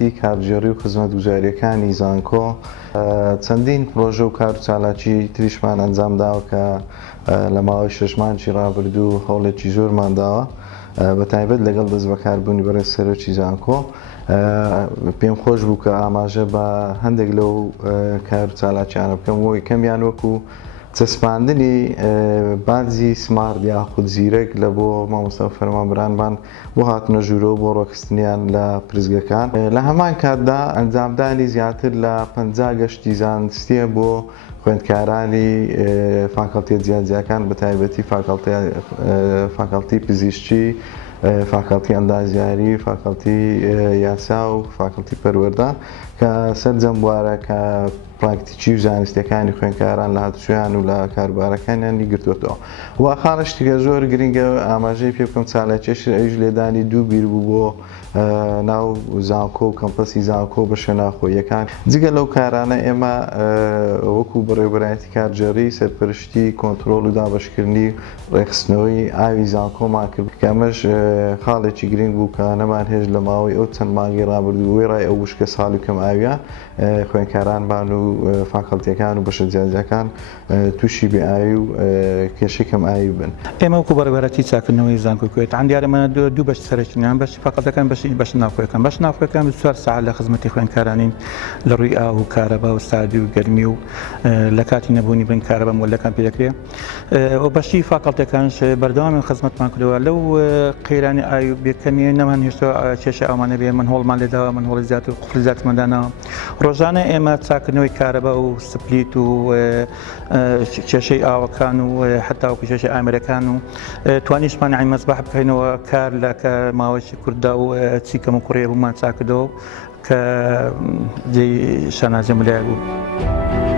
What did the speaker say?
بابەتی کارژێڕی و خزمەتگوزاریەکانی زانکۆ چەندین پرۆژە و کار و چالاکی تریشمان ئەنجامداوە کە لە ماوەی 6 مانگی ڕابردوو هەوڵێکی زۆرمان داوە بە تایبەت لەگەڵ دەست بەکاربوونی بەڕێز سەرۆکی زانکۆ. پێم خۆش بوو کە ئاماژە بە هەندێک لەو کار و چالاکیانە بکەم بۆ یەکەمیان وەکو چەسپاندنی بانجی سمارت یاخود زیرەک لە بۆ مامۆستا و فەرمانبەرانمان بۆ هاتنە ژوورەوە بۆ ڕۆکستنیان لە پرزگەکان. لە هەمان کاتدا ئەنجامدانی زیاتر لە 50 گەشتی زانستیە بۆ خوێندکارانی فاکەڵتیە جیاجیەکان بە تایبەتی فاکەڵتی پزیشکی، فاکەڵتی ئەندازیاری، فاکەڵتی یاسا و فاکەڵتی پەروەردە کە سەرجەم بوارە کە پراکتیکی و زانستیەکانی خوێندکاران لە هاتوچۆیان و لە کاروبارەکانیانی گرتوێتەوە. وا خاڵشتیکە زۆر گرنگە ئاماژەی پێ بکەم چالاکیەشی ئەویش لێدانی دوو بیر بوو بۆ ناو زانکۆ و کەمپەسی زانکۆ بە شوێناخۆییەکان. جگە لەو کارانە ئێمە وەکو بەڕێوەبەرایەتی کارژێڕی سەرپەرشتی کۆنتڕۆڵ و دابەشکردنی ڕێخستنەوەی ئاوی زانکۆمان کرد کە ئەمەش خاڵێکی گرنگ بوو کە نەمان هێز لە ماوەی ئەو چەند مانگی ڕابردووەی ڕای ئەو وشکە ساڵی کەم ئاویە خوێندکاران و فاکەڵتیەکان و بەشە جیاجەکان تووشی بێئاوی و کێشەی کەم ئاوی بن. ئێمە وەکو بەڕێوەبەرەتی چاکردنەوەی زانکۆکوێت دیارەمە دوو بەش سەرچینیان بەشی فاکەڵتەکان بەش ناوخۆیەکان. بەش ناوخۆیەکان 4 ساعت لە خزمەتی خوێندکارانین لە ڕووی ئاو و کارەبا و سادی و گەرمی و لە کاتی نەبوونی بن کارەبا مۆلەکان پێ دەکرێت. ئەو بەشی فاکەڵتەکانش بەردەوامی خزمەتمان کردووە لەو قەیرانی ئاوی بێکەمی نەمان هێشتا کێشە ئەومانە بێ من هەوڵمان لێداوە من هەوڵی زیاتر قوڵی زیاترمەدانەوە. ڕۆژانە ئێمە چاکردنەوەی کارەبا و سپلیت و کێشەی ئاوەکان و حتا و کێشەی ئامرەکان و توانیشمان مەسبەح بکەینەوە کار لە ماوەی کووردا و چیکەم و کوڕێ بوومان چاکردەوە کە جێی شانازێ ملای بوو.